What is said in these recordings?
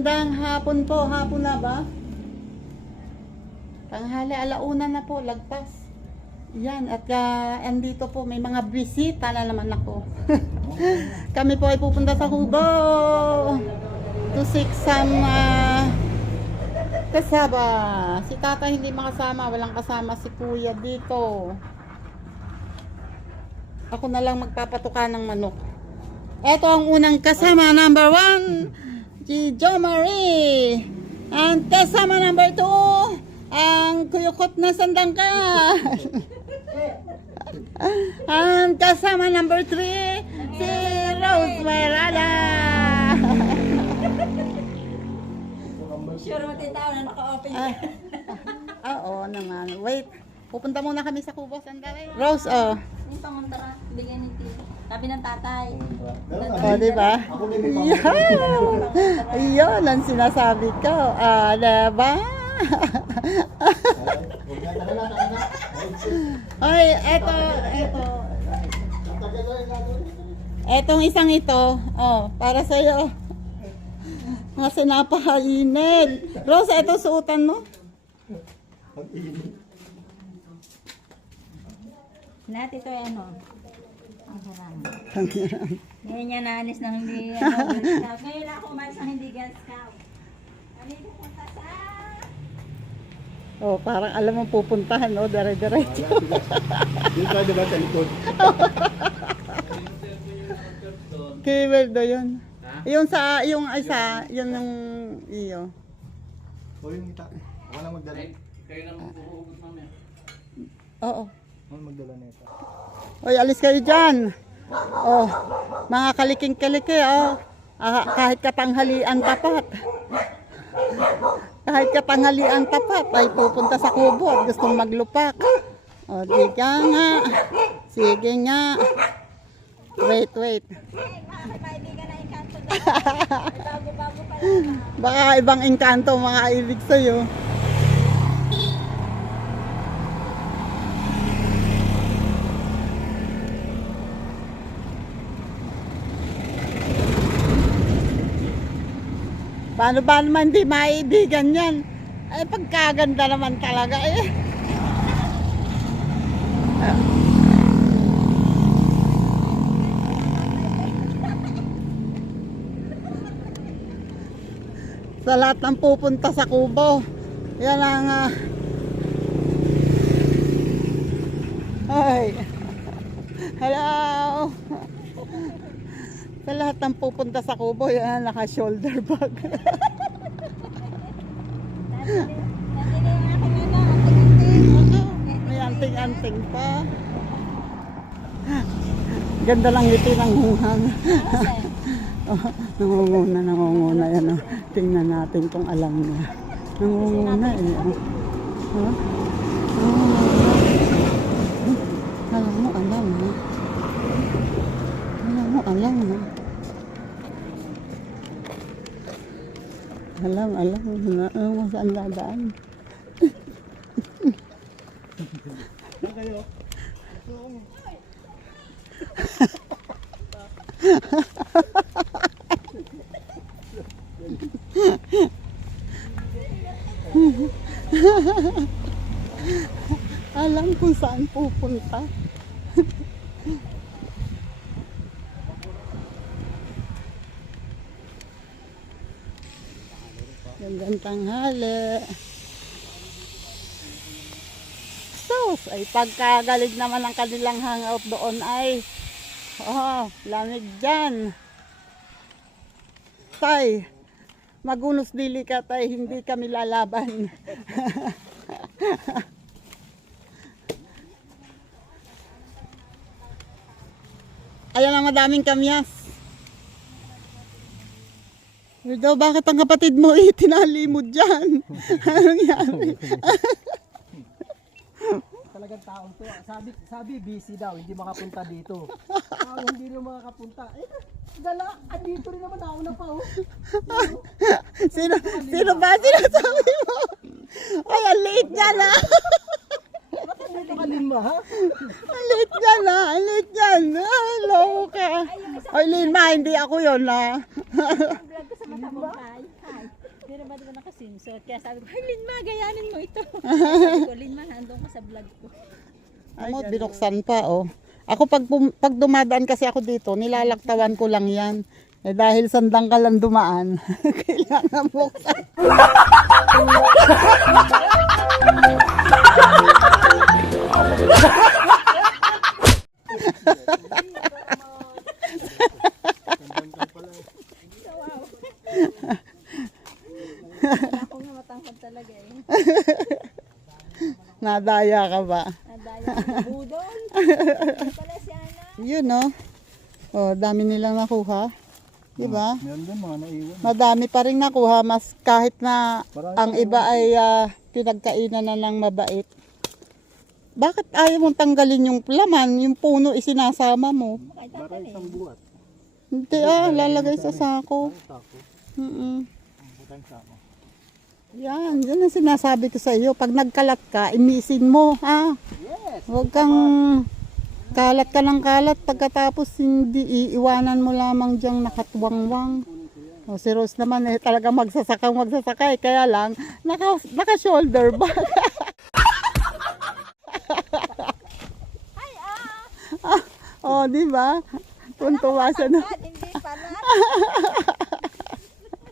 Magandang hapon po. Hapon na ba? Tanghali, alauna na po, lagpas. Yan, at andito po, may mga bisita na naman ako. Kami po ay pupunta sa Hugo to seek some kasaba. Si tata hindi makasama, walang kasama si kuya dito. Ako na lang magpapatuka ng manok. Ito ang unang kasama, number 1, si Jo Marie. Ang kasama number 2, ang kuyukot na sandangka. Ang kasama number 3, si Rose Merada. Sure mo tao na naka-open. Oo naman. Wait, pupunta muna kami sa Kubo Sandali. Rose, oh. Yung pangantara, bigyan ni Tito. Sabi ng tatay. Oh, di ba? Iyon ang sinasabi ko. Diba? Ay, eto. Etong isang ito, oh, para sa'yo. Kasi napakainit. Rose, eto suotan mo. Lahat ito ay ano? Ang harang. Ang hirap. Ngayon niya naalis ng hindi Girl Scout. Ngayon lang ako umalis ng hindi Girl Scout. Kami pupunta sa... Oh, parang alam mo pupuntahan, no? Dire-diretso. Yung ka diba sa likod? Kiweldo yun. Yung sa, yung isa, yun yung iyo. O yung kita. Ako lang magdala. Kayo na magpuhugot mamaya. Oo. Ako magdala nito. Oy, alis kayo dyan. Oh, mga kaliking-kaliki, oh. Kahit katanghalian tapat. Kahit katanghalian tapat ay pupunta sa kubo at gustong maglupak. O, di ka nga. Sige nga. Wait. Bakit maibigan na ikanto na? Bago-bago pa lang. Baka ibang engkanto mga ibig sa'yo. Paano ba naman di maibigan yan? Ay, pagkaganda naman talaga eh. Sa lahat ng pupunta sa Kubo, yan ang ay, hello. Sa lahat ng pupunta sa Kubo, yan naka-shoulder bag. Nandito yung aking ano, anting-anting. May anting-anting pa. Ganda lang ngiti ng hunghang. Oh, nangunguna yan. Oh. Tingnan natin kung alam niya. Nangunguna eh. Oh. Huh? Alam mo, alam ha. Alam ha. Alam mo saan dadaan. Kayo. Alam kung saan pupunta. Gandang tanghali. Sus, ay pagkagalig naman ang kanilang hangout doon ay lamig dyan. Tay, magunos dili ka tay, hindi kami lalaban. Ayan ang madaming kamyas. Daw, bakit ang kapatid mo tinali mo dyan? Anong nangyari? Talagang taong to. Sabi busy daw, hindi makapunta dito. Hindi rin makakapunta. Dala, andito rin naman ako na pa. Oh. Sino ba sinasabi mo? Ay, ang liit niya na. Bakit dito ka Linma, ha? Ang liit niya na. Ang liit niya na. Loko ka. Ay, Linma, hindi ako yun ha. Vlog ko sa mata mo, Kai. swimsuit. Kaya sabi ko, ay Linma, gayanin mo ito. Sabi ko, Linma, nandun ka sa vlog ko. Ano, binuksan pa, oh. Ako pag dumadaan kasi ako dito, nilalaktawan ko lang yan. Eh dahil sandang ka lang dumaan, kailangan buksan. Ako nga matangkad talaga eh. Nadaya ka ba? Nadaya ko budol. Ano pala si Ana? Yun, no? Oh, dami nilang nakuha. Di ba? Meron din mga naiwan. Madami pa rin nakuha, mas kahit na Marami ang iba ay pinagkainan na ng mabait. Bakit ayaw mong tanggalin yung laman, yung puno isinasama mo? Kahit Para ako isang buhat. Hindi lalagay sa sako. Tako. Mm-mm. Ang sako. Yan ang sinasabi ko sa iyo. Pag nagkalat ka, imisin mo, ha? Yes. Huwag kang kalat ka ng kalat, pagkatapos hindi iiwanan mo lamang diyang nakatuwangwang. O, si Rose naman talaga magsasakay, kaya lang naka-shoulder bag. Oh, di ba? Tuntuwa siya na. hindi pala.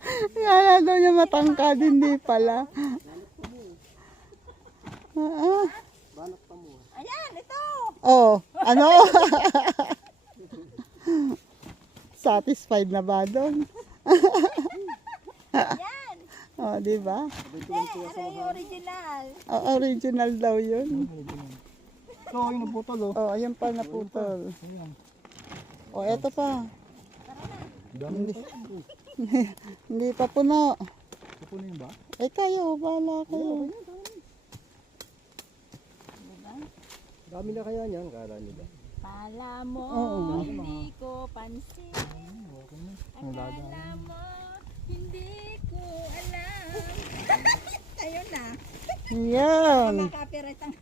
Kaya daw niya matangkad, hindi pala. Ayan, ito. Oh, ano? Satisfied na ba doon? Ayan. Oh, di ba? Ano yung original? Oh, original daw yun. So, yung naputol oh. Oh, ayun pa naputol. Ayan. Oh, eto pa. Dami. Hindi pa puno. Pupunin ba? Eh kayo, bahala kayo. Dami na kaya niyan, kala nila. Kala mo, Oo. hindi ko pansin. Akala mo, hindi ko alam. Ayun na. Yan. Copyright ang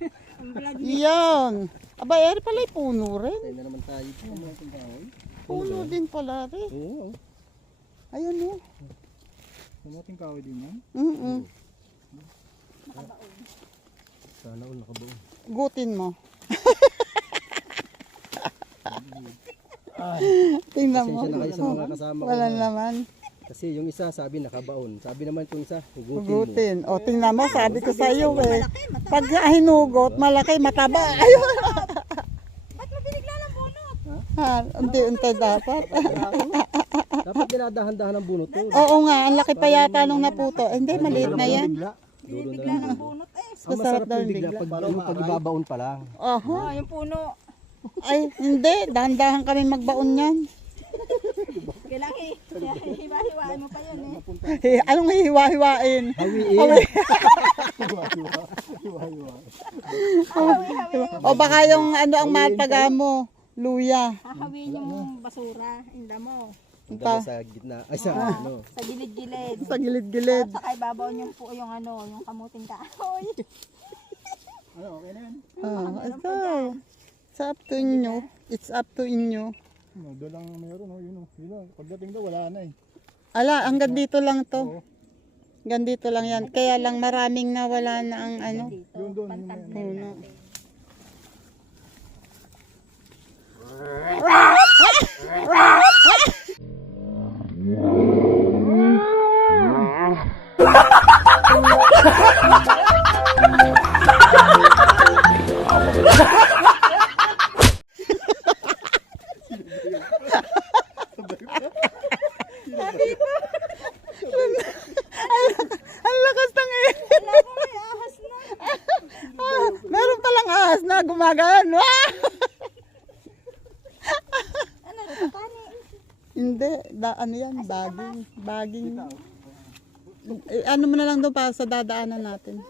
vlog niya. Yan. Aba, eri pala yung puno rin. Tayo na naman tayo. Pumunta tayo. Puno din pala rin. Oo. Ayun o. Pumuting kahoy din yan. Sana all nakabuo. Gutin mo. Tingnan mo. Pasensya na kayo sa mga kasama ko. Wala naman. Kasi yung isa sabi nakabaon. Sabi naman itong isa, hugutin mo. Gutin. O, tingnan mo. Sabi ko sa iyo eh. Pag hinugot, malaki, mataba. Ayun. Ba't mo binigla ng bunot? Ha, unti-unti dapat. Dapat dinadahan-dahan ng bunot to. Oo nga, ang laki pa yata nung naputo. Eh, hindi, maliit na yan. Bigla. Binibigla ng bunot eh. Ang masarap yung bigla pag ibabaon pa lang. Oho. Oh, yung puno. Ay, hindi. Dahan-dahan kami magbaon yan. Kailangan hiwa-hiwain mo pa yun eh. Eh, anong hihiwa-hiwain? Hawiin. O baka yung ano ang mataga mo, luya. Hahawin yung basura, inda mo. Ang dala sa gitna. Ay sa ano. Sa gilid-gilid. Sa gilid-gilid. Saka ibabaw yung yung kamuting kahoy. Ano, okay na yan. Ito. It's up to inyo. It's up to inyo. Doon lang meron oh, yun oh. Yun oh. Pagdating daw wala na eh. Ala, hanggang dito lang to. Hanggang dito lang yan. Kaya lang maraming nawala na ang ano. Yun doon, yun na yan. Puno. Ang lakas ng meron palang ahas na gumagaan. Wah! Ano, natapani? Hindi, ano yan, baging. Baging. Eh, ano mo na lang doon para sa dadaanan natin.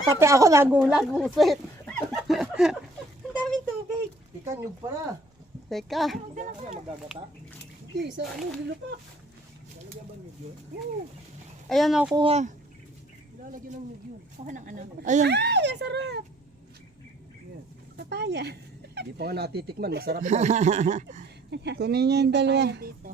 Pati ako nagulat, buset. Ang daming tubig. Ikan, nyug para. Teka, Magagata. Hindi, sa ano, lilupak. ayan nakuha. Lalagyan ng nyug yun. Kuha ng ano. Ayan. Ay, ang sarap. Papaya. Hindi pa nga natitikman, masarap yan. Kunin niya yung dalawa. Dito.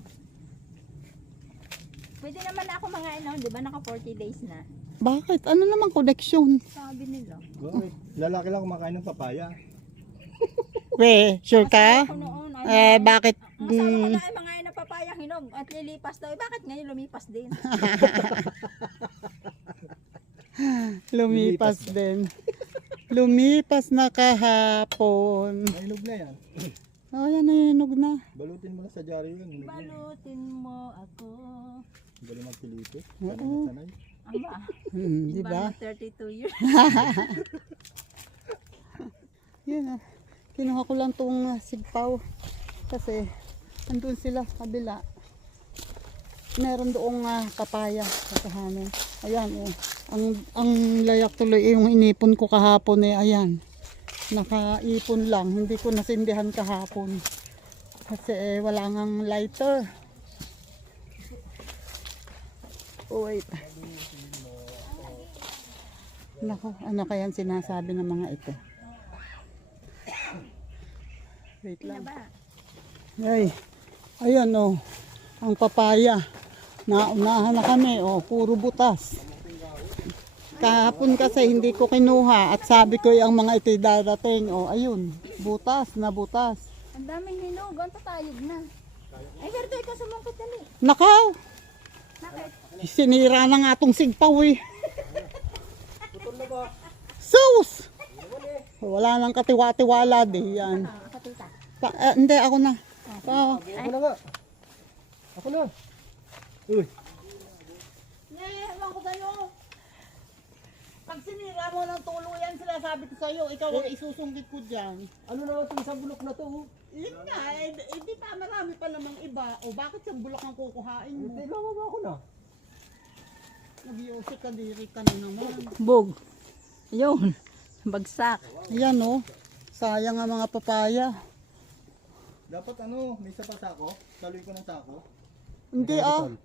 Pwede naman ako mga ano, di ba naka 40 days na. Bakit? Ano naman connection? Sabi nila. Goy, lalaki lang kumakain ng papaya. We, sure ka? Ako noon, Bakit? Ang sabi ko na ay mga na papaya hinog at lilipas daw. Eh, bakit ngayon lumipas din? Lumipas din. Lumipas na kahapon. Nainog na yan. Oh, yan nainog na. Balutin mo na sa jari yun. Hinog yan. Balutin mo ako. Galing magpilito. Oo. Galing sanay. Aba, Di iba ba? na 32 years. Yan ah. Kinuha ko lang tong sigpaw. Kasi andun sila sa kabila. Meron doong papaya sa kahanin. Ayan oh. Ang layak tuloy yung inipon ko kahapon ayan. Nakaipon lang. Hindi ko nasindihan kahapon. Kasi wala ngang lighter. Oh wait. Nako, ano kaya sinasabi ng mga ito? Wait lang. Ay, ayan oh. Ang papaya. Naunahan na kami oh, puro butas. Kahapon kasi hindi ko kinuha at sabi ko ang mga ito'y darating. Oh, ayun, butas na butas. Ang daming hinog, ang tatayog na. Ay, pero ikaw sumangkot dali. Nakaw! Bakit? Sinira na nga itong sigpaw eh. Sus! Wala nang katiwa-tiwala di yan. Ako tita. Hindi, ako na. Ako na nga. Ako na. Uy. Ewan ko sa'yo. Pag sinira mo ng tuluyan sila, sabi ko sa'yo, ikaw ang isusungkit ko dyan. Ano naman itong isang bulok na to? Yun nga, hindi pa marami pa namang iba. O bakit yung bulak ang kukuhain mo? Hindi, lumaba ako na. Nagyosik ka diri ka na naman. Bog. Yun. Bagsak. Ayan o, sayang ang mga papaya. Dapat may isa pa sako. Taloy ko ng sako. Hindi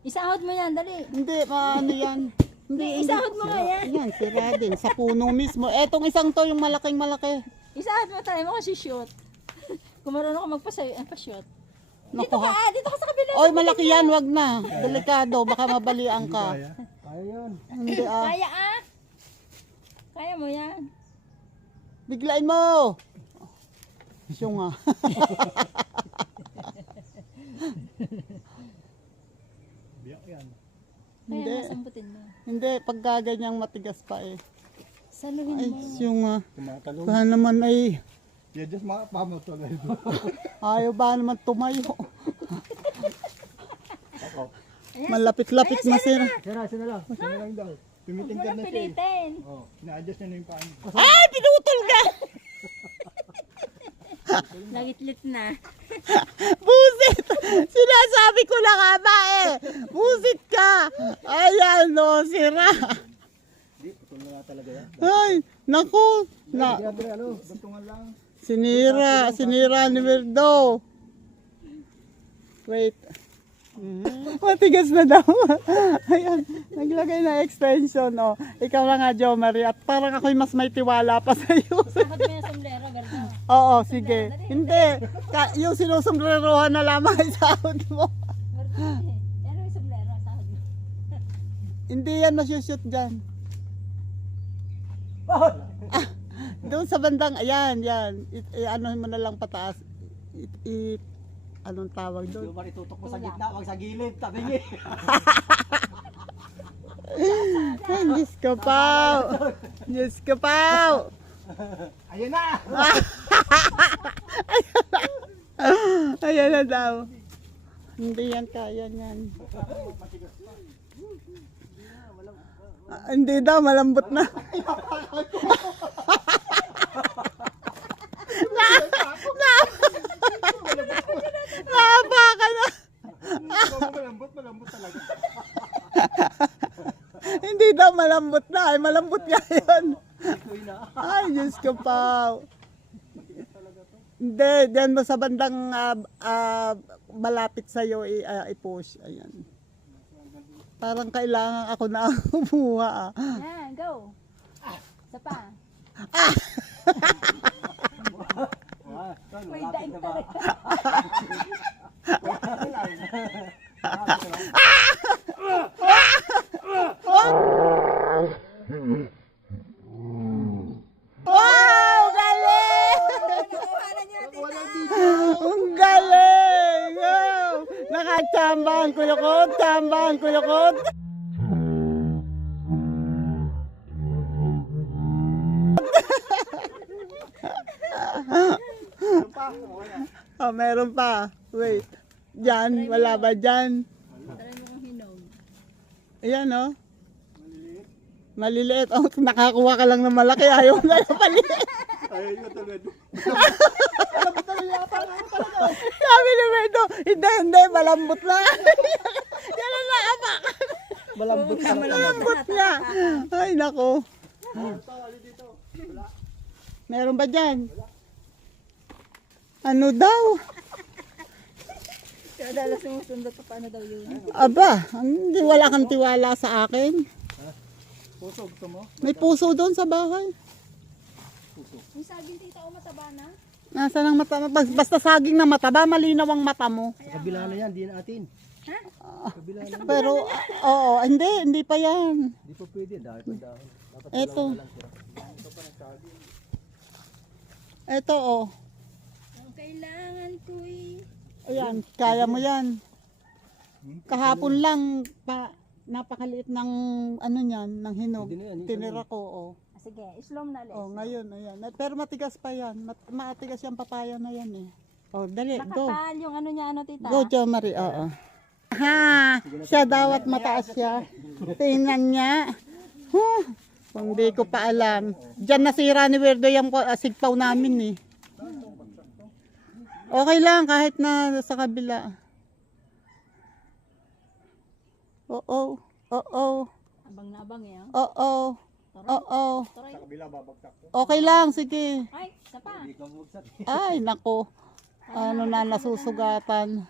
Isahod mo yan, dali. hindi, ano yan. Hindi, Isahod mo nga yan. Yan, sira din. Sa puno mismo. Etong isang to, yung malaking malaki. Isahod mo tayo mo kasi shoot. Kung marunong ako pa-shoot. Naku, Dito ka sa kabila. Oy, malaki yan, wag na. Delikado, baka mabalian ka. Kaya yan. Hindi Kaya Kaya mo yan. Biglain mo! Siyo nga. Biyak yan. Hindi. Kaya nasambutin mo. Hindi, pag gaganyang matigas pa eh. Saluhin Ay, mo. siyo nga. Tumatalong. Kaya naman ay, Yeah, just makapamot to. ayaw ba naman tumayo. Ako. Malapit-lapit na sila. Sira lang. Sino lang daw. Tumitingkad Walang na siya eh. pilitin. Oh, ina-adjust niya na yung paan. Ay, pinutol ka! Lagitlit na. Busit! Sinasabi ko na nga ba eh. Busit ka! Ayan no, sira. Hindi, putol na talaga yan. Ay, naku. Grabe, batungan lang. Sinira ni Mirdo. Wait. Matigas na daw. Ayan, naglagay na extension. Oh. Ikaw lang nga, Jo Marie. At parang ako'y mas may tiwala pa sa iyo. Sahod mo yung sombrero, Berto. Oo, sige. Hindi. Yung sinusumrerohan na lamang ay sahod mo. Berto, yan yung sombrero, sahod mo. Hindi yan masushoot dyan. Doon sa bandang, ayan, yan. Ano mo na lang pataas. Anong tawag doon? Yung maritutok mo sa gitna, wag sa gilid. Tabingi. Ay, Diyos ka pao. Diyos ka pao. Ayun na! Ayan na daw. Hindi yan kaya yan. Hindi daw, malambot na. Nahaba ka na. Malambot talaga. Hindi daw malambot na. Ay, malambot nga yun. Ay, Diyos ko pa. Hindi, diyan mo sa bandang malapit sa'yo i-push. Ayan. Parang kailangan ako na kumuha. Yan, go. Isa pa. May daing talaga. tambang kuyukot, tambang kuyukot. Oh, meron pa. Wait. Diyan, wala ba dyan? Try mo kung hinog. Ayan, oh. Maliliit. Oh, nakakuha ka lang ng malaki. Ayaw na yung maliit. Ay, ito tulad. Sabi ni Medo, hindi, malambot na. Yan ang naapak. Malambot ka lang. Malambot niya. Ay, nako. Meron ba dyan? Ano daw? Kaya dala sumusunod pa paano daw yun. Aba, hindi wala kang tiwala sa akin. Puso, gusto mo? May puso doon sa bahay. Yung saging tita o mataba na? Nasaan ang mata? Basta saging na mataba, malinaw ang mata mo. Kabila na yan, di natin. Kabila na. Pero, oo, hindi pa yan. Di pa pwede, dahil pa dahil. Eto. Eto, oh. Ang kailangan ko'y... Ayan, kaya mo yan. Kahapon lang, napakaliit ng ano niyan, ng hinog. Hindi na yan, Tinira ko, oh. Sige, islom na les. Oh, ngayon, ayan. Pero matigas pa yan. Matigas yung papaya na yan, eh. Oh, dali, go. Makapal yung ano niya, ano tita? Go, Jo Marie, oo. Ha, siya daw at mataas siya. Tingnan niya. Huh, kung di ko pa alam. Diyan nasira ni Werdo yung sigpaw namin, eh. Okay lang, kahit na sa kabila. Oo, oo, Abang na abang eh. oo, oo. Taray. Kabila, babagsak ko. Okay lang, sige. Ay, isa pa. Ay, nako. Ano na, nasusugatan.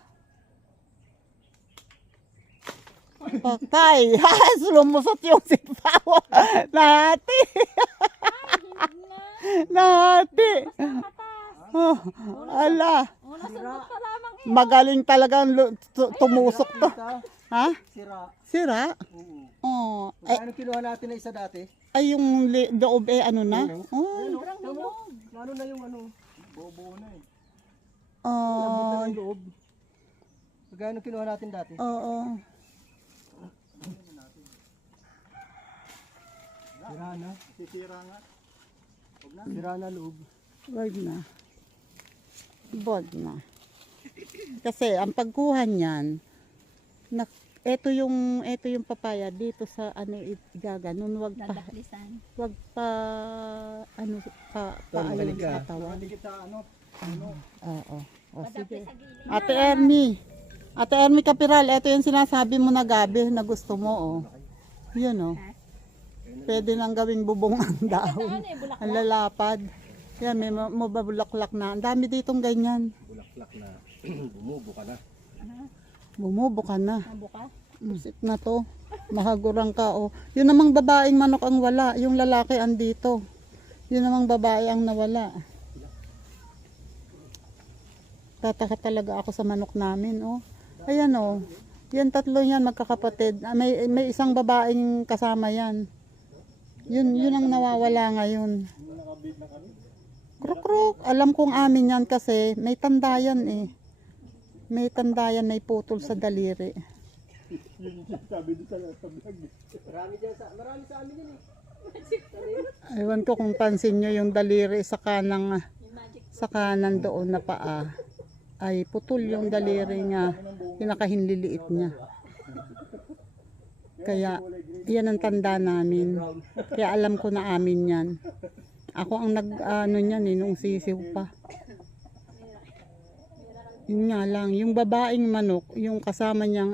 Patay. Lumusot yung sipaw. Nahati. Nahati. Oh, ala. Una sunod pa lamang eh. Magaling talagang tumusok to. Ha? Sira. Sira? Oo. Oh. Ay, Ano kinuha natin na isa dati? ay yung loob eh, ano na? Oh. Sobrang hinog. Lalo na yung ano, bobo na eh. Oh. Lambot na ng loob. Magkano kinuha natin dati? Oo. Sira na. Sisira nga. Sira na loob. Wag na. Wag na. Kasi ang pagkuha niyan, ito yung papaya dito sa ano igaganon, wag pa Dadaklisan. ano pa ayun Balik ka. sa katawan. Hindi kita, ano, Oo. O sige. Padapli sa gilid. Ate Ermi Kapiral, ito yung sinasabi mo na gabi na gusto mo, oh. Yun, oh. Pwede nang gawing bubong ang dahon. Ano eh, bulak Ang lalapad. Yan, may mababulaklak na. Ang dami ditong ganyan. Bulaklak na. Bumubo ka na. Bumubo ka na. ang buka. Musip na to. Mahagurang ka, oh. Yun namang babaeng manok ang wala. Yung lalaki andito. Yun namang babae ang nawala. Tataka talaga ako sa manok namin, oh. Ayan, oh. Yan tatlo yan, magkakapatid. May isang babaeng kasama yan. Yun ang nawawala ngayon. Kruk-kruk. Alam kong amin yan kasi may tandayan eh. May tandayan na iputol sa daliri. sabi doon sa vlog. Marami sa amin yun eh. Ewan ko kung pansin nyo yung daliri sa kanan doon na paa. Ay putol yung daliri niya. Pinakahinliliit niya. Kaya yan ang tanda namin. Kaya alam ko na amin yan. Ako ang nag-ano niyan eh, nung sisiw pa. Yun nga lang, yung babaeng manok, yung kasama niyang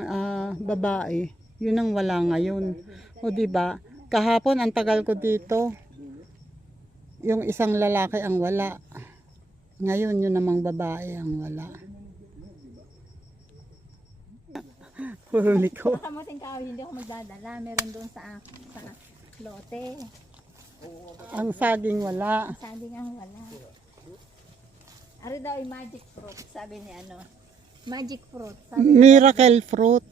babae, yun ang wala ngayon. O diba, kahapon ang tagal ko dito, yung isang lalaki ang wala. Ngayon yun namang babae ang wala. Puro liko. Kamuting kahoy, hindi ako magdadala. Meron doon sa lote. Ang saging wala. Sabi nga wala. Ari daw ay magic fruit, sabi ni ano. Magic fruit. Sabi Miracle fruit.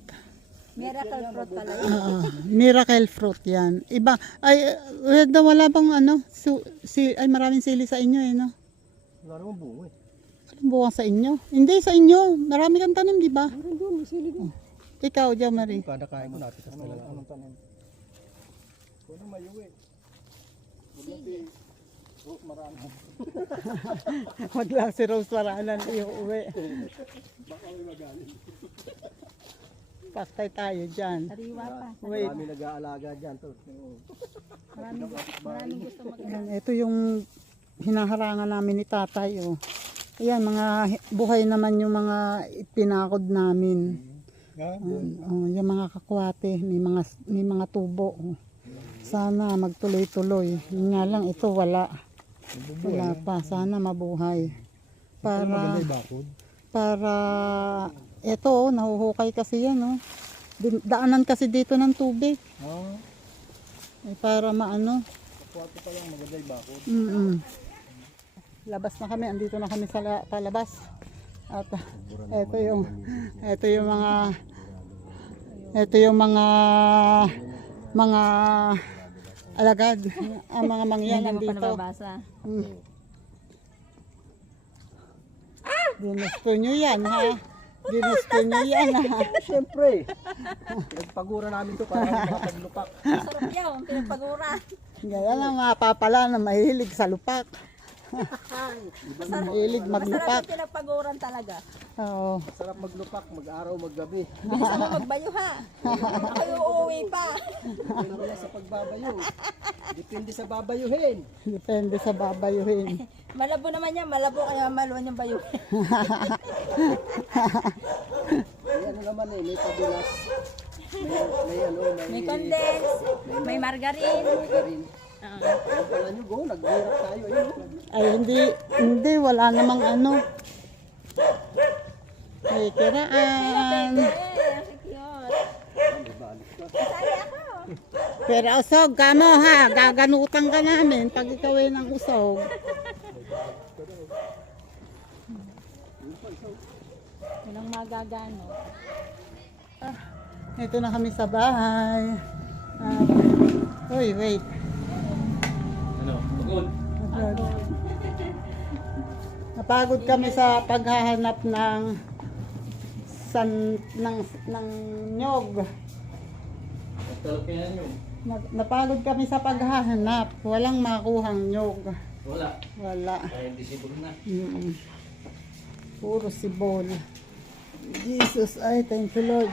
miracle fruit pala. Miracle fruit yan. Iba, ay, wala bang ano, ay maraming sili sa inyo eh, no? Wala namang bungo eh. Anong buwang sa inyo? Hindi, sa inyo. Marami kang tanim, di ba? Meron doon, may sili doon. Ikaw, Jo Marie. Kada kain ko napitas talaga. Anong tanim? Kung ano mayuwi. Oh, marami. Wag lang si Rose Paranan iuwi. Baka may magaling. Paktay tayo dyan. Sariwa pa. Wait. Marami nag-aalaga dyan to. Maraming gusto mag Ayan, ito yung hinaharangan namin ni tatay. Oh. Ayan, mga buhay naman yung mga pinakod namin. Yung mga kakwate, may mga tubo. Oh. Sana magtuloy-tuloy. Yun nga lang, ito wala. Wala pa. Sana mabuhay. Maganda yung bakod. Para ito, oh, nahuhukay kasi yan. Oh. Daanan kasi dito ng tubig. Ah, Para maano. kwarto pa lang maganda yung bakod. Labas na kami, andito na kami sa palabas. At ito yung mga alagad, ang mga mangyan Hindi mo pa nandito. nababasa. Ginusto nyo yan, ha? Ginusto nyo yan, ha? Siyempre. Nagpagura namin to para makapaglupak. Sarap yaw, ang pinagpagura. Ganyan ang mapapala na mahilig sa lupak. Mahilig Masarap maglupak. yung pinagpaguran talaga. Oo. Sarap maglupak, mag-araw, maggabi. Bilis mo magbayo ha. Ako yung uuwi pa. Hindi na sa pagbabayo. Depende sa babayuhin. Depende sa babayuhin. Malabo naman yan, malabo kaya maluwan yung bayo. May ano naman may padulas. May condense, may margarine. margarine. Ang pala nyo, go, naghirap tayo. Ayun, Ay, hindi, wala namang ano. May kiraan. Ang cute. Sali ako. Pero usog ka mo, ha? Gaganutan ka namin pag ikaw ay ng usog. Walang magagano. Ito na kami sa bahay. Uy, wait. Ano? Pagod. Napagod kami sa paghahanap ng nyog. Talapinan nyo. Napagod kami sa paghahanap. Walang makuhang nyog. Wala. Wala. Kaya disibog na. Puro sibol. Jesus, ay thank you Lord.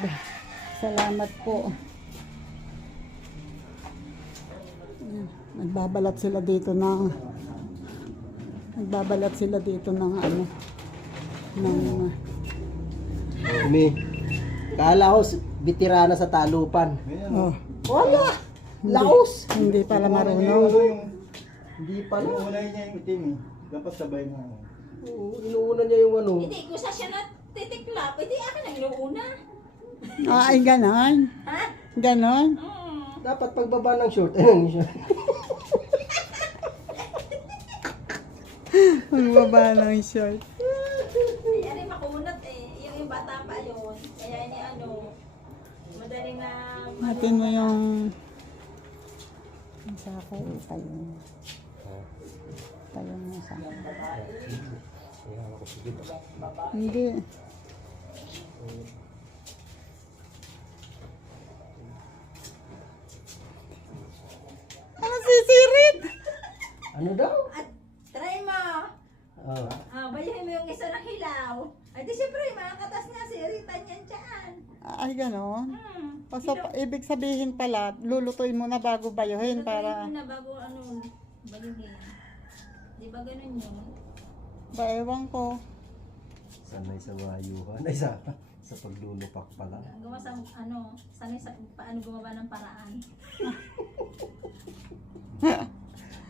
Salamat po. Ayan, Nagbabalat sila dito ng ano ng Umi, kala ko bitirana sa talupan. oh, Wala! Laos! hindi pala marunong. Hindi pala. Unahin niya yung itim eh. Dapat sabay mo. Oo, inuuna niya yung ano. Hindi, kung sa siya na titiklap, hindi akin ang inuuna. Ay ganon. Ha? Ganon. Dapat pagbaba ng short. Ayun siya. Magbaba ng short. Ay, ano makunat eh. Yung bata pa yun. Kaya ni ano, madaling na... Natin mo yung sako. Tayo mo sa hindi. Ano sisirit? Ano daw? At try mo. Oh. Bayuhin mo yung isa ng hilaw. Ay di syempre, mga katas niya, siritan yan dyan. Ay, ganon. O, so, ibig sabihin pala, lulutuin mo na bago bayuhin para... Na bago ano, bayuhin. Di ba ganun yun? Ba, ewan ko. Sanay sa wayuhan. Ay, sa paglulupak pala. Gawa sa ano, sanay sa paano gumawa ng paraan.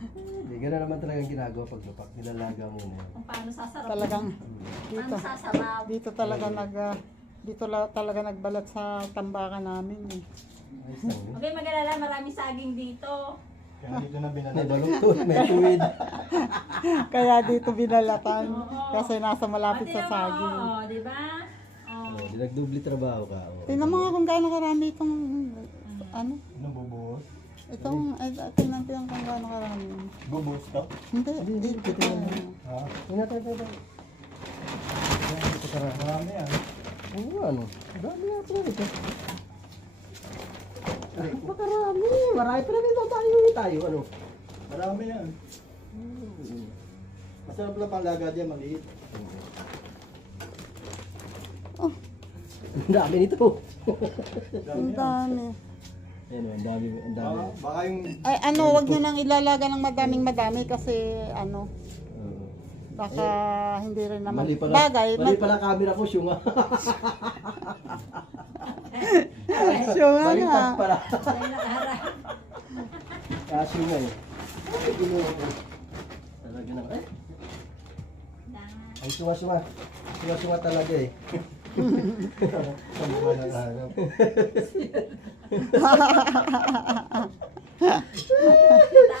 Hindi, gano'n naman talaga ang ginagawa paglupak. Nilalaga mo na yun. Kung paano sasarap. Talagang Paano dito. sasabaw. Dito talaga nagbalat sa tambakan namin eh. Ayos lang yun. Okay, mag-alala, marami saging dito. Kaya dito na May binalad. balungtod, may tuwid. Kaya dito binalatan Oo. kasi nasa malapit sa Pati saging. mo, di ba? Oh. Di nagdubli trabaho ka. Oh. Tingnan mo nga kung gaano karami itong ano, Anong bubuhos? tingnan kung gaano karami. Bubuhos to? Hindi, dito. Ha? Tingnan tayo. Ito tara. Marami yan. Oo, ano? Dami nga pala ito. Makarami. Marami pa rin tayo. Ano? Marami yan. Masarap lang palaga dyan, maliit. Ang dami nito. Ang dami. Ayan, ang dami. Baka yung Ay, ano, wag nyo nang ilalaga ng madaming-madami kasi, ano, baka hindi rin naman Mali pala. bagay. Mali pala camera ko, syunga. Syunga nga. Baliktad pala. Ay, nakaharap. Syunga eh. Ay, ginawa ko. Talaga naman. Eh, Danga. ay syunga. Syunga talaga eh. Ang mga nangarap.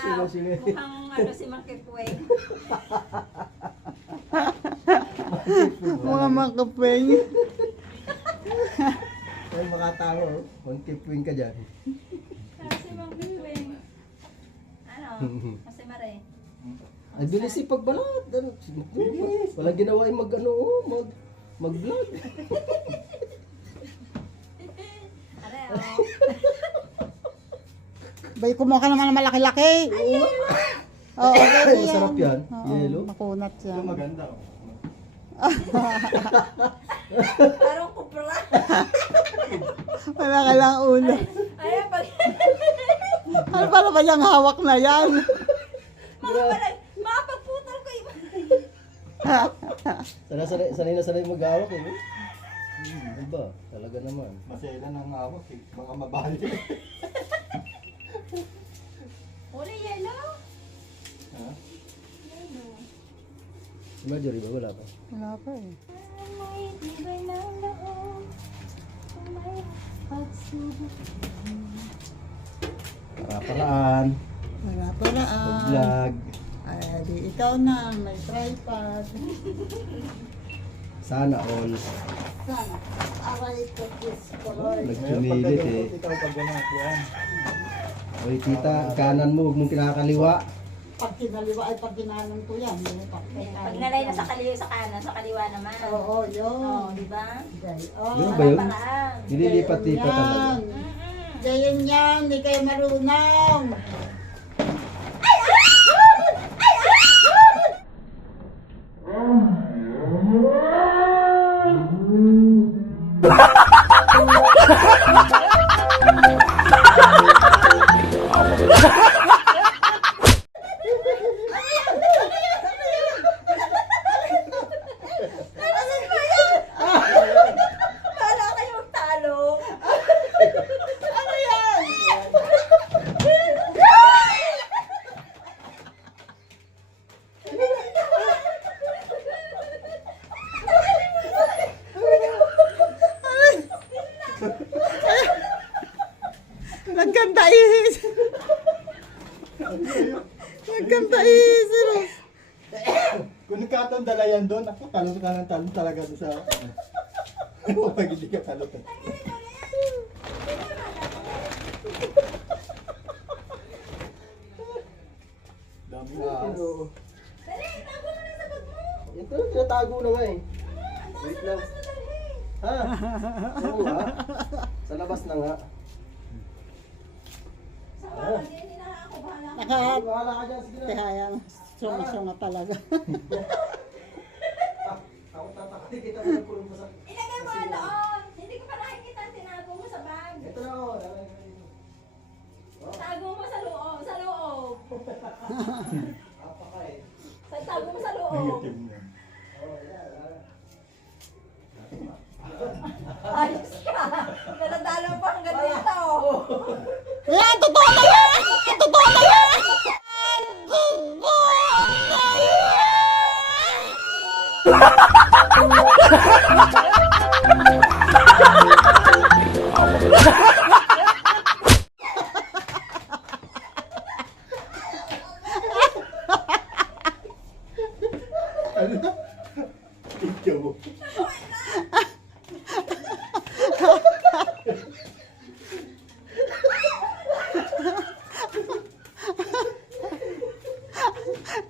Tao, Sige. mukhang ano si Makikweng. Mga makapeng. Ay, makatawa oh. Mag-keepwing ka dyan. Si Makikweng. Ano? Kasi mare. Ay, bilis si pagbalat. Ano? Walang ginawa yung mag-vlog. Are, oh. Bay, kumuha ka naman ng malaki-laki. Oo, pwede yan. Masarap yan. Oo, Yellow. makunat Ito yan. maganda. Parang kupra. Wala ka lang ulo. Ayan, pag... Ano pala ba yung hawak na yan? Makapagputal ko iba. Sanay mag-awak eh. Diba? Talaga naman. Masela ng awak eh. Baka mabali. Uli, yellow. Ha? Yellow. Si Marjorie ba? Wala pa. Wala pa eh. May tibay ng loob. May pagsubok. Para-paraan. Wala paraan. Mag-vlog. Ay, di ikaw na, may tripod. Sana all. Sana, aray ko, Diyos ko, Lord. Nagsumilit eh. Ikaw pag ganyan. Yan. Oy tita, kanan mo, huwag mong kinakaliwa. Pag kinaliwa ay pag ginanon ko yan. Pag nalay na sa kaliwa, sa kanan, sa kaliwa naman. Oo, yun. Oh, di ba? Yun Oh, ba yun? Paraan. Nililipat-lipat talaga. Gayon yan, di kayo marunong. Wala kayong talo. Nagkanta ihis. Nagkanta ihis. Kung nagkataon dala yan doon, ako talon ka ng talon talaga doon sa... Pag hindi ka talon. Dami na ahas. Dali, tago mo na sa bag mo. Ito, tinatago na nga eh. Wait lang. Ha? Oo nga. Sa labas na nga. Sa bawal, hindi na ako bahala. Wala ka dyan, sige na. Nakatihayang sunga-sunga talaga. Ako tatakali kita mo ng kulong sa... Ilagay mo na doon. Hindi ko pa nakikita ang tinago mo sa bag. Ito na ako. Tago mo sa loob. Sa loob. Apaka eh. Tago mo sa loob. Negative niya. Ayos ka. Nadadalo pa hanggang dito. Yan, totoo na yan! Totoo na yan! Ikaw.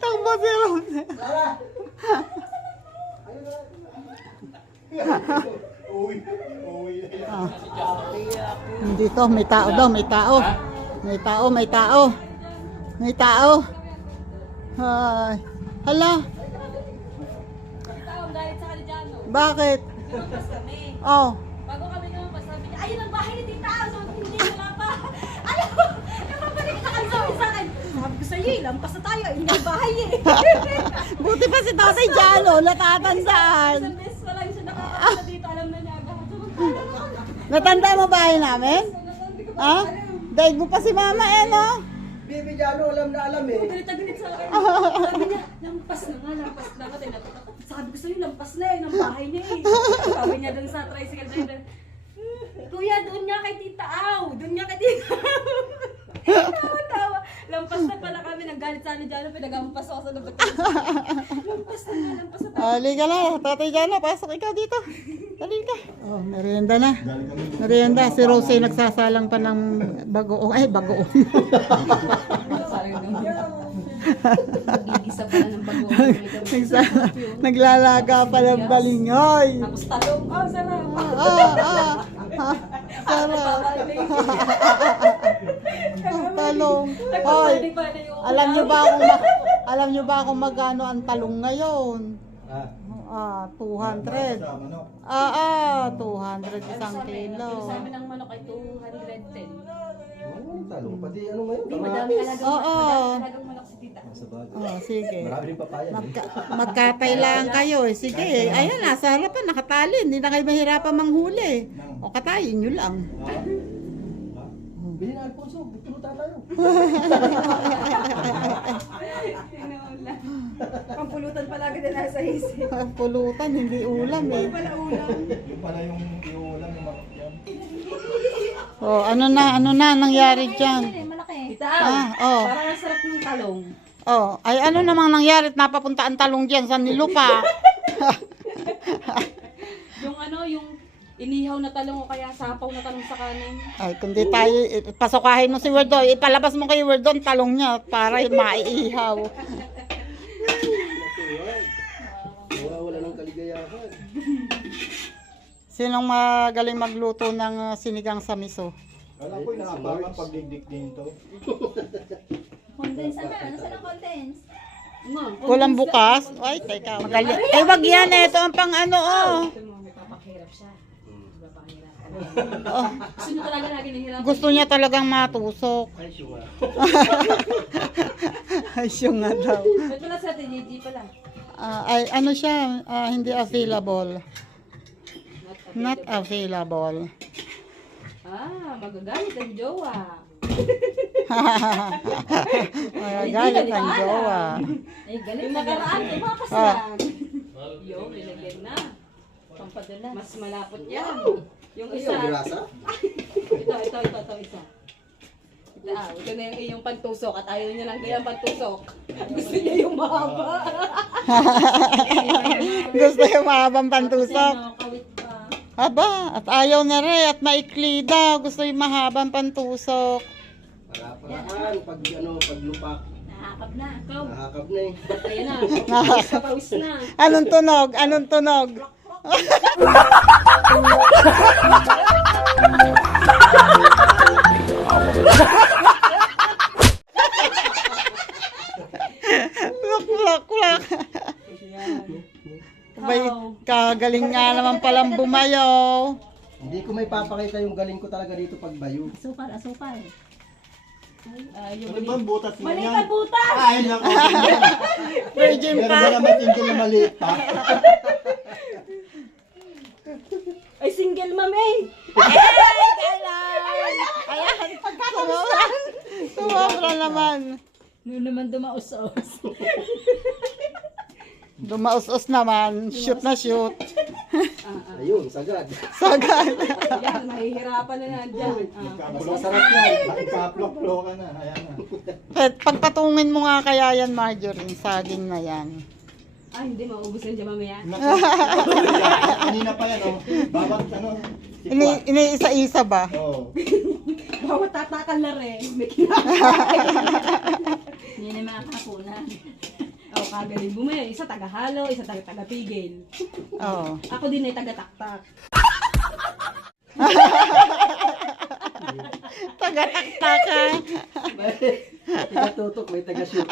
Takbo si Rose. Oo, Uwi na yan. Ah. Hindi to, may tao daw, may tao. May tao, may tao. May tao. Ay. Hala. Bakit? Oh. Bago kami naman sabi niya, ayun ang bahay ni Tita. So, hindi wala pa. Alam mo, napapalik na kayo sabi sa akin. Sabi ko sa'yo, lampas na tayo. Hindi ang bahay eh. Buti pa si Tatay Jano, natatandaan. Isang beses pa lang siya nakakita dito. Alam na niya agad. Natanda mo bahay namin? Ha? Daig mo pa si Mama no? Baby Jano, alam na alam eh. Galit sa akin. Sabi niya, lampas na nga, lampas na nga. Sabi ko sa'yo, lampas na yun ang bahay niya eh. Sabi niya dun sa tricycle driver, Kuya, doon nga kay Tita Aw. Doon nga kay Tita Aw. Tawa-tawa. Lampas na pala kami. Nanggalit sa ano dyan. Pinag-ampas ako sa labas. Lampas na nga. Lampas na tayo. Liga na, Tatay Jano, pasok ikaw dito. Dali ka. Oh, merienda na. Merienda. Si Rosie nagsasalang pa ng bagoong. Ay, bagoong. Nagigisa pala ng bago. Naglalaga pa ng balingoy. Tapos talong. Oh, sarap. Sarap. Talong. Hoy, alam niyo ba kung magkano ang talong ngayon? 200. 200 isang kilo. Sa amin ang manok ay 210. Talong, pati ano ngayon? Hindi, madami alagang manok si Tita. Sige. Marami rin papaya. Magkatay lang kayo. Sige, ayan, nasa harapan, nakatali. Hindi na kayo mahirapan manghuli. O katayin nyo lang. Bili na Alfonso, butulutan tayo. Pampulutan palagi din nasa isip. Pulutan, hindi ulam eh. Wala ulam. Yung pala yung ulam yung manok yan. Ano na nangyari dyan? Malaki. Tita, parang ang sarap ng talong. Ay ano namang nangyari at napapunta ang talong dyan sa nilupa? Yung inihaw na talong o kaya sapaw na talong sa kanin. Ay, kundi tayo, pasukahin mo si Werdo, ipalabas mo kay Werdo ang talong niya para maiihaw. Wala ng kaligayahan. Sinong magaling magluto ng sinigang sa miso? Alam ko inaabangan pagdigdik din to. Condense na. Nasaan ang condense? Kulang bukas? Ay, teka, magaling. Ay, wag yan eh. Ito ang pang ano, Papakirap siya. Oh, Gusto niyo talaga lagi nahihirap. gusto niya talagang matusok. Ay, sure. Ay, siya nga daw. Ba't pala sa atin, Gigi pala? Ay, ano siya, hindi available. Not available. Magagalit ang jowa. Magalit ang jowa. Ay, galit. Yung nakaraan, tumakas lang. Yung, nilagyan na. Pampadulas. Mas malapot yan. Yung isa. Grasa? Ito, isa. Ito na yung iyong pantusok at ayaw niya lang kaya pantusok. Gusto niya yung mahaba. Gusto yung mahabang pantusok. Kawit pa. Aba, at ayaw na rin at maikli daw. Gusto yung mahabang pantusok. Para-paraan, paglupak. Nahakap na. Ikaw. Nahakap na eh. Ayan na. Pawis na. Anong tunog? Anong tunog? Klak. Bay, kagaling nga naman palang bumayaw. Hindi ko may papakita yung galing ko talaga dito pag bayo. Asukal. Ano ba ang butas mo Maliit yan? ang butas! Ay, nako. Virgin Meron pa. ba naman tingin na maliit pa? Ay, single mami! Ayan, sumobra naman. Noon naman dumaos-os. Dumaus-us naman. Shoot na shoot. Ayun, sagad. Sagad. Yan, mahihirapan na yan dyan. Mas masarap yan. Nagka-plok-plok ka na. Ayan na. Pagpatungin mo nga kaya yan, Marjorie. Saging na yan. Hindi, maubos yan dyan mamaya. Nako. Kanina pa yan, oh. Bawat ano. Iniisa-isa ba? Oo. Bawat tatakal na rin. May kinakain. Hindi na makakapunan. Kagaling bumaya. Isa taga-halo, isa taga-pigil. Oo. Ako din ay taga-taktak. Taga-taktaka. Taga-tutok, may taga-shoot.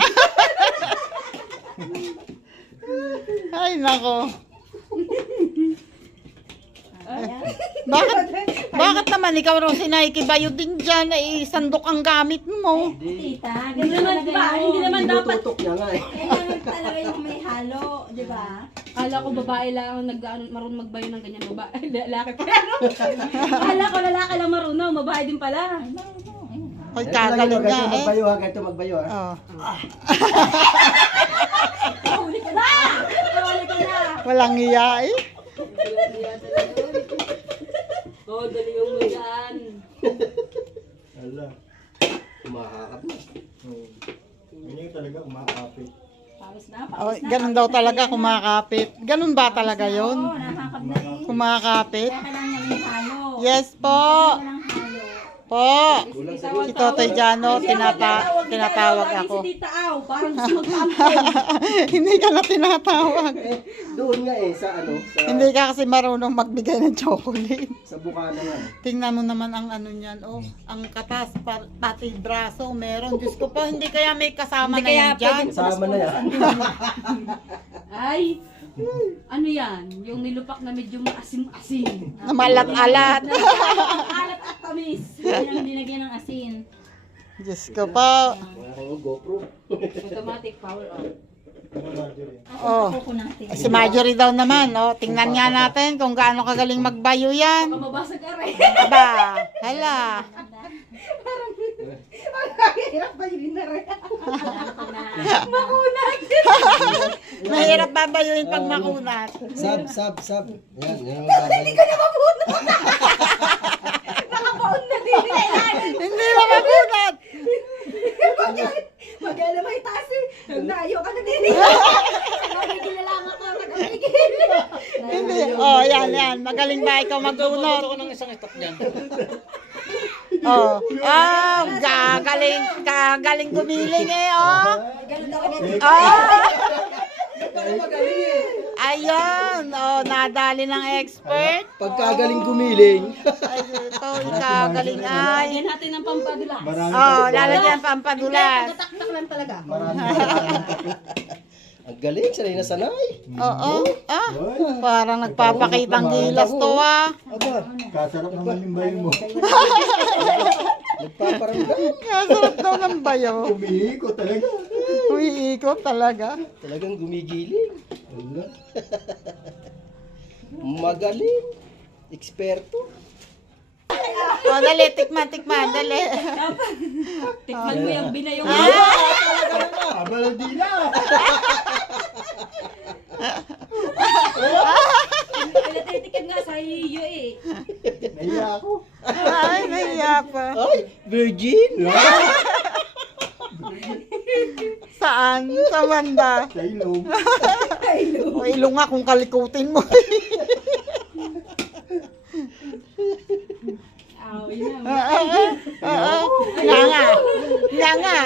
Ay, nako. Bakit naman ikaw rin sinakikibayo din dyan ay sandok ang gamit mo? Tita, Hindi naman, ba? Hindi naman dapat. Tinututok niya nga eh. Kailangan talaga yung may halo, di ba? Kala ko babae lang ang marunong magbayo ng ganyan babae. Lalaki pa. Kala ko lalaki lang marunong, babae din pala. Hoy, Ganito kagaling nga ganito eh. magbayo ha, ganito magbayo ha. Oh. Huli ka na! Huli ka na! Walang iya eh. Oo, dali yung magaan. Ala. Kumakakap na. Ganyan talaga umakapit. Pawis na, Oh, ganun daw talaga kumakapit. Ganun ba talaga yon? Oo, nakakap na eh. Kumakapit? Kaya kailangan niya may halo. Yes po. Walang halo. Po. Si Totoy Jano, tinatawag ako. Si Tita Au, parang gusto magpampon. Hindi ka na tinatawag. Doon nga eh, sa ano, sa, Hindi ka kasi marunong magbigay ng chocolate. sa bukana nga. Tingnan mo naman ang ano niyan, oh. Ang katas, pati braso, meron. Diyos ko po, hindi kaya may kasama na yan dyan. Kasama na yan. Ay, ano yan? Yung nilupak na medyo maasim-asim. Na malat-alat. Alat at tamis. Yan ang dinagyan ng asin. Diyos ko po. Wala kang GoPro. Automatic power on. Ano Marjorie? Oh. Kuko natin. Si Marjorie daw naman, oh. Tingnan nga natin kung gaano kagaling magbayo yan. Baka mabasag ka rin. Aba, hala. Hirap ba yun na rin? Mahirap babayuin pag makunat. Sab. Yan, yan ang babayo. Nakabaon na din. Hindi na makunat. Mag-ala may taas eh. Nayo ka na din. Magigil lang ako. Magigil. Hindi. Oh, yan. Magaling ba ikaw magunot? Ako ng isang stop niyan. Oh. Oh, gagaling gumiling eh, oh. Oh. Ayun, oh, nadali ng expert. Pagkagaling gumiling. Ay, ito, ikagaling ay. Lagyan natin ng pampadula. Marami Oh, lalagyan pampadulas. Tatak lang talaga. Ang galing, sanay na sanay. Oo, ah. Parang nagpapakitang gilas to, ah. Aba, Kasarap naman yung bayo mo. nagpaparamdam. Kasarap daw ng bayo. Umiikot talaga. Umiikot talaga. Talagang gumigiling. Ala. Magaling. Eksperto. Oh, dali, tikman, dali. Tikman mo yung binayong. Abaladila. Pinatitikim nga sa iyo eh. Naiya ako. Ay, nahiya pa. Ay, virgin. Saan? Sa banda? Sa ilong. O, ilong nga kung kalikutin mo. Aw, yun na. Nga nga.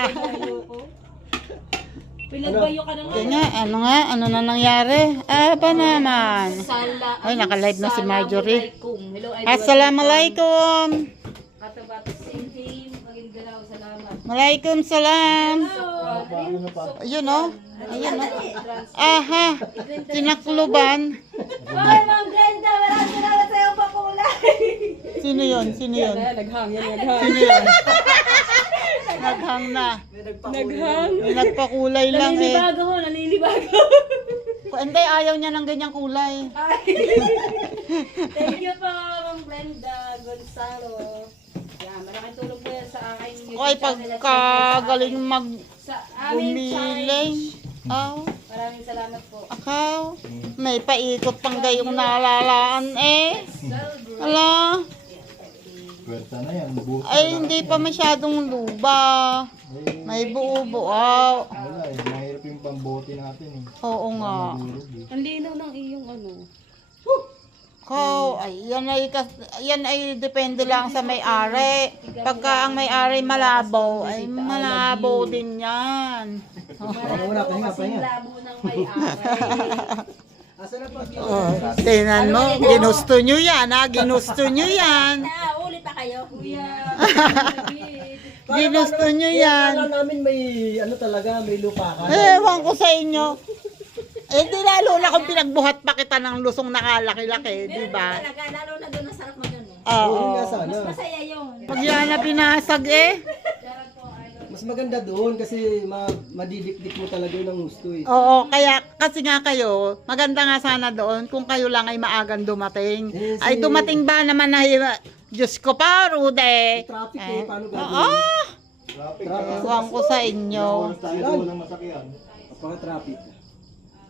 Pinagbayo ka na nga. Kaya nga, ano na nangyari? Ba naman? Sala. Ay, nakalive na si Marjorie. Hello, idol. Assalamualaikum. Katabato sintim. Maging galaw. Salamat. Malaikum salam. Ano pa? Ayun oh. Ayun oh. Aha. Tinakluban. Hoy, Ma'am Glenda, maraming salamat sa iyong pakulay. Sino yun? Sino yun? Naghang. Sino yun? Naghang na. Naghang. May nagpakulay lang eh. Naninibago. Hindi, ayaw niya ng ganyang kulay. Thank you po, Ma'am Glenda Gonzalo. Yan, malaking tulong po yan sa akin. Ay, pagkagaling Sa aming mag-gumiling. challenge. Oh, Maraming salamat po. akaw. May paikot pang gayong nalalaan eh. Ala. Pwerta na yan. Buto Ay, na. hindi pa masyadong luba. May buo-buo. Wala eh. Mahirap yung pambote natin eh. Oo nga. Durog eh. Ang linaw ng iyong ano. Ko, ay, yan ay depende lang sa may-ari. Pagka ang may-ari malabo, ay malabo din yan. Wala, pahinga. Kasing labo ng may-ari. Asa na pa? Oh, tingnan mo, ginusto nyo yan, ha? Ginusto nyo yan. Ulit pa kayo. Kuya, Ginusto nyo yan. Kala namin may ano talaga, may lupa ka. Ewan ko sa inyo. Eh, di lalo na kung pinagbuhat pa kita ng lusong nakalaki-laki, di ba? Talaga, lalo na doon, masarap mo doon eh. Oo nga Oo. sana. Masaya yun. Pag yan na pinasag eh. Mas maganda doon kasi madidikdik mo talaga yun ang gusto eh. Oo, kaya kasi nga kayo, maganda nga sana doon kung kayo lang ay maagang dumating. Eh, Ay dumating ba naman na Diyos ko pa, Rude. Traffic eh, paano gagawin? Oo, Traffic ewan ko sa inyo. Oras tayo doon ng masakyan. Napaka-traffic.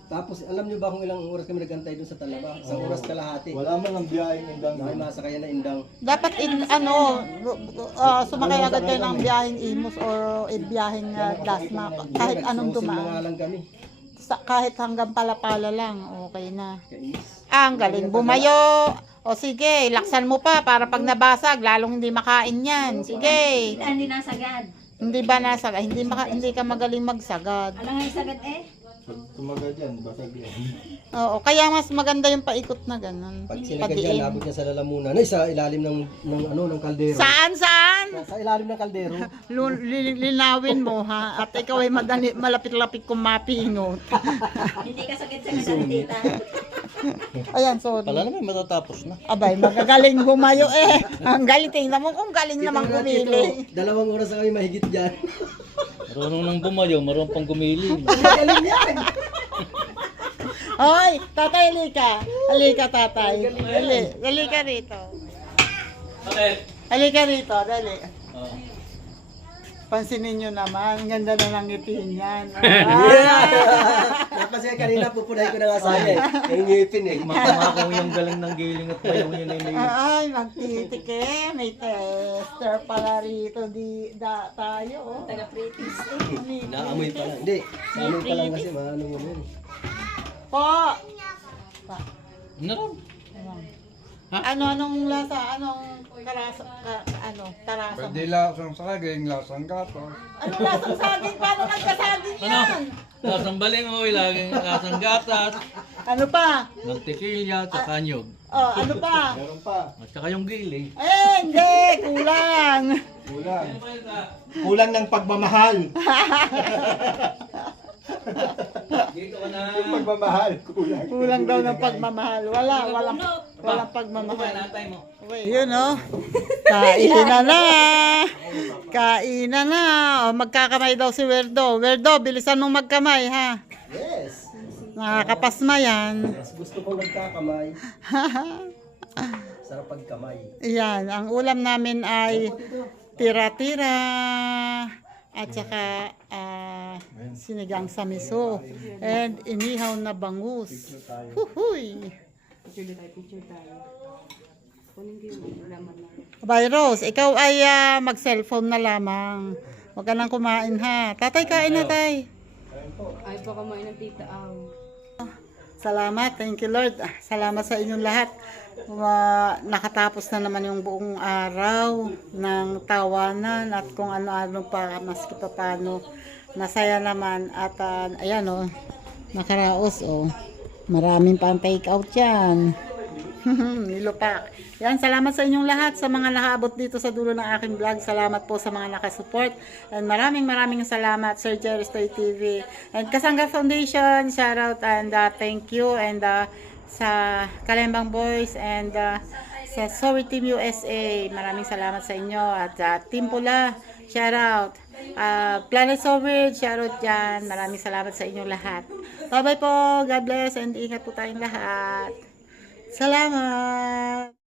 Tapos alam niyo ba kung ilang oras kami nagantay doon sa Talaba? Isang oras kalahati. Wala man ang biyaheng indang. Dahil masakayan na indang. Dapat sumakay agad kayo ng biyaheng Imus or biyaheng Dasma. Kahit anong Nag-frozen na nga dumaan. lang kami. Kahit hanggang Palapala lang, okay na. Kainis. Ang galing bumayo. O sige, laksan mo pa para pag nabasag, lalong hindi makain yan. Sige. Hindi nasagad. Hindi ba nasagad? Hindi ka magaling magsagad. Alam nga yung sagad eh. Pag tumagal yan, basag yan. Oo, kaya mas maganda yung paikot na ganun. Pag sinagad Padiin. yan, abot niya sa lalamunan. Ay, sa ilalim ng kaldero. Saan? Sa ilalim ng kaldero. Linawin mo ha. At ikaw ay malapit-lapit kung mapingot. Hindi ka sagad-sagad tita. Ayan, sorry. Pala naman matatapos na. Abay, magagaling bumayo eh. Ang galing, tingnan mo kung galing Kita namang mo natin pumili. ito, 2 oras na kami mahigit dyan. Marunong nang bumayo, marunong pang gumili. Galing yan! Hoy, tatay, halika. Halika, tatay. Halika rito. Bakit? Halika rito, dali. Oh. Pansinin nyo naman, ang ganda na ng ngipin yan. Kasi kanina pupunay ko na nga sana eh. Yung ngipin eh. Makamakaw yung galing ng giling at payong yun ay may... Ay, magtitik eh. May tester pala rito tayo. Oh. Taga-pretties Naamoy pa lang. Hindi, naamoy pa lang kasi maano mo yun. Po! Naram. Anong lasa? Anong tarasa? Pwede lasang saging, lasang gatos. Anong lasang saging? Paano nagkasaging yan? Lasang baling o laging lasang gatas, Ano pa? mantikilya, tsaka nyog. Oh, ano pa? Meron pa. At saka yung giling. Eh, hindi! Kulang! Kulang. Kulang ng pagmamahal. Dito ka na. Yung pagmamahal, kulang. Kulang daw ng pagmamahal. Walang pagmamahal. Natay mo. Yun oh. Kainan na. Kainan na. O, magkakamay daw si Werdo. Werdo, bilisan mong magkamay ha. Yes! Nakakapasma yan. Mas gusto kong nagkakamay. Sarap pagkamay. Yan, ang ulam namin ay tira-tira at saka sinigang sa miso and inihaw na bangus. Huhuy! picture tayo. Kunin ko yung laman na. Bye Rose, ikaw ay mag-cellphone na lamang. Huwag ka nang kumain ha. Tatay, kain na tay. Ay pa kumain ng tita Aw. Salamat, thank you Lord. Salamat sa inyong lahat. Nakatapos na naman yung buong araw ng tawanan at kung ano-ano pa, maski pa paano. Masaya naman at ayan o, nakaraos o. Maraming pang take out yan. Nilupak. Yan, salamat sa inyong lahat, sa mga nakaabot dito sa dulo ng aking vlog. Salamat po sa mga nakasupport. And maraming salamat, Sir Jerry Stoy TV. And Kasangga Foundation, shout out and thank you. And sa Kalembang Boys and sa Sorry Team USA, maraming salamat sa inyo. At Team Pula, shout out. Planet Sovereign, shout out dyan. Maraming salamat sa inyong lahat. Bye bye po, God bless and ingat po tayong lahat. Salamat!